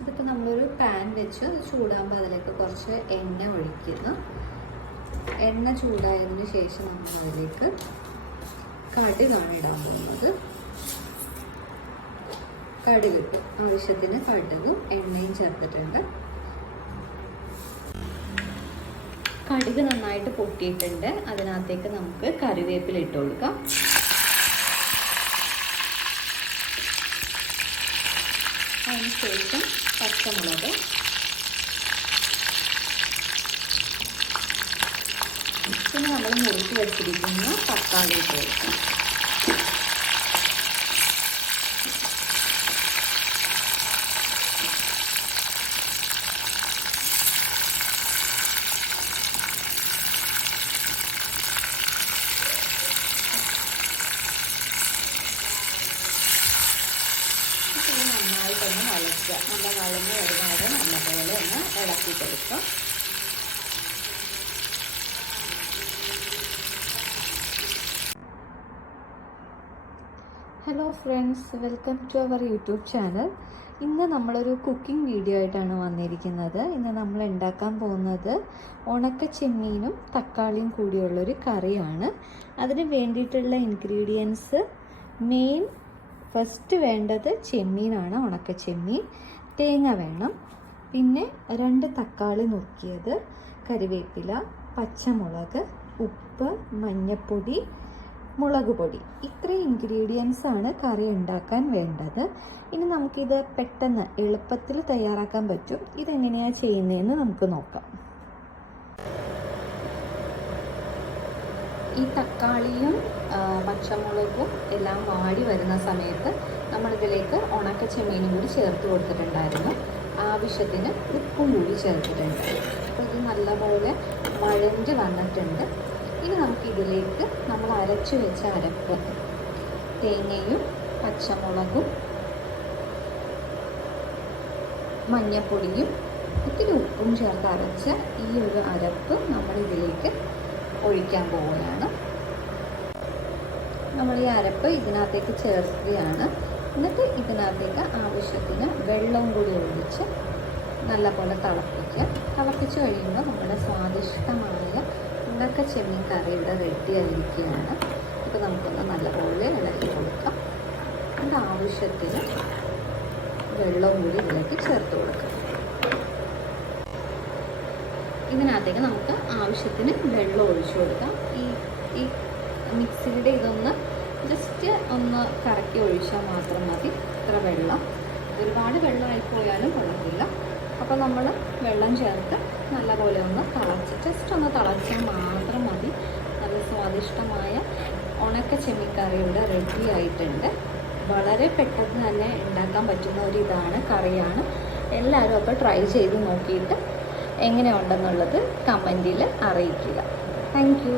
ഇതിപ്പോൾ നമ്മളൊരു പാൻ വെച്ച് അത് ചൂടാകുമ്പോൾ അതിലേക്ക് കുറച്ച് എണ്ണ ഒഴിക്കുന്നു. എണ്ണ ചൂടായതിന് ശേഷം നമ്മൾ അതിലേക്ക് കടുകാണ് ഇടാൻ പോകുന്നത്. കടുകിട്ടു ആവശ്യത്തിന് കടുകും എണ്ണയും ചേർത്തിട്ടുണ്ട്. കടുക് നന്നായിട്ട് പൊട്ടിയിട്ടുണ്ട്. അതിനകത്തേക്ക് നമുക്ക് കറിവേപ്പില ഇട്ട് കൊടുക്കാം. അതിനുശേഷം പച്ചമുളക്. പിന്നെ നമ്മൾ മുറിച്ച് വെച്ചിരിക്കുന്ന തക്കാളി ഇട്ട് ഇത് വഴറ്റുക നല്ല വഴന്ന് വരുന്നത് ഒന്ന് ഇളക്കി കൊടുക്കും hello friends welcome to our YouTube channel ഇന്ന് നമ്മളൊരു കുക്കിംഗ് വീഡിയോ ആയിട്ടാണ് വന്നിരിക്കുന്നത്. ഇന്ന് നമ്മൾ ഉണ്ടാക്കാൻ പോകുന്നത് ഉണക്ക ചെമ്മീനും തക്കാളിയും കൂടിയുള്ളൊരു കറിയാണ്. അതിന് വേണ്ടിയിട്ടുള്ള ഇൻഗ്രീഡിയൻസ് മെയിൻ ഫസ്റ്റ് വേണ്ടത് ചെമ്മീനാണ് ഉണക്ക ചെമ്മീൻ. തേങ്ങ വേണം. പിന്നെ രണ്ട് തക്കാളി നുറുക്കിയത് കറിവേപ്പില പച്ചമുളക് ഉപ്പ് മഞ്ഞൾപ്പൊടി മുളക് പൊടി. ഇത്രയും ഇൻഗ്രീഡിയൻസ് ആണ് കറി ഉണ്ടാക്കാൻ വേണ്ടത്. ഇനി നമുക്കിത് പെട്ടെന്ന് എളുപ്പത്തിൽ തയ്യാറാക്കാൻ പറ്റും. ഇതെങ്ങനെയാണ് ചെയ്യുന്നതെന്ന് നമുക്ക് നോക്കാം. ഈ തക്കാളിയും പച്ചമുളകും എല്ലാം വാടി വരുന്ന സമയത്ത് നമ്മളിതിലേക്ക് ഉണക്ക ചെമ്മീനും കൂടി ചേർത്ത് കൊടുത്തിട്ടുണ്ടായിരുന്നു. ആവശ്യത്തിന് ഉപ്പും കൂടി ചേർത്തിട്ടുണ്ട് അപ്പോൾ ഇത് നല്ലപോലെ വഴഞ്ഞ് വന്നിട്ടുണ്ട്. ഇനി നമുക്കിതിലേക്ക് നമ്മൾ അരച്ചു വെച്ച അരപ്പ് തേങ്ങയും പച്ചമുളകും മഞ്ഞപ്പൊടിയും ഇത്തിരി ഉപ്പും ചേർത്ത് അരച്ച ഈ ഒരു അരപ്പ് നമ്മൾ ഇതിലേക്ക് ഒഴിക്കാൻ പോവുകയാണ് നമ്മൾ ഈ അരപ്പ് ഇതിനകത്തേക്ക് ചേർക്കുകയാണ്. എന്നിട്ട് ഇതിനകത്തേക്ക് ആവശ്യത്തിന് വെള്ളവും കൂടി ഒഴിച്ച് നല്ലപോലെ തിളപ്പിക്കുക. തിളപ്പിച്ച് കഴിയുമ്പോൾ നമ്മുടെ സ്വാദിഷ്ടമായ ഉണക്ക ചെമ്മീൻ കറി ഇവിടെ റെഡി ആയിരിക്കുകയാണ്. അപ്പോൾ നമുക്കൊന്ന് നല്ലപോലെ ഇളക്കി കൊടുക്കാം. അതിന്റെ ആവശ്യത്തിന് വെള്ളവും കൂടി ഇതിലേക്ക് ചേർത്ത് കൊടുക്കാം. ഇതിനകത്തേക്ക് നമുക്ക് ആവശ്യത്തിന് വെള്ളം ഒഴിച്ചു കൊടുക്കാം. ഈ ഈ മിക്സിയുടെ ഇതൊന്ന് ജസ്റ്റ് ഒന്ന് കറക്കി ഒഴിച്ചാൽ മാത്രം മതി. ഇത്ര വെള്ളം. ഒരുപാട് വെള്ളമായി പോയാലും കുഴപ്പമില്ല. അപ്പോൾ നമ്മൾ വെള്ളം ചേർത്ത് നല്ലപോലെ ഒന്ന് തിളച്ച് ജസ്റ്റ് ഒന്ന് തിളച്ചാൽ മാത്രം മതി. നല്ല സ്വാദിഷ്ടമായ ഉണക്ക ചെമ്മിക്കറി ഇവിടെ റെഡി ആയിട്ടുണ്ട്. വളരെ പെട്ടെന്ന് തന്നെ ഉണ്ടാക്കാൻ പറ്റുന്ന ഒരു ഇതാണ് കറിയാണ്. എല്ലാവരും അപ്പോൾ ട്രൈ ചെയ്ത് നോക്കിയിട്ട് എങ്ങനെയുണ്ടെന്നുള്ളത് കമന്റിൽ അറിയിക്കുക. താങ്ക്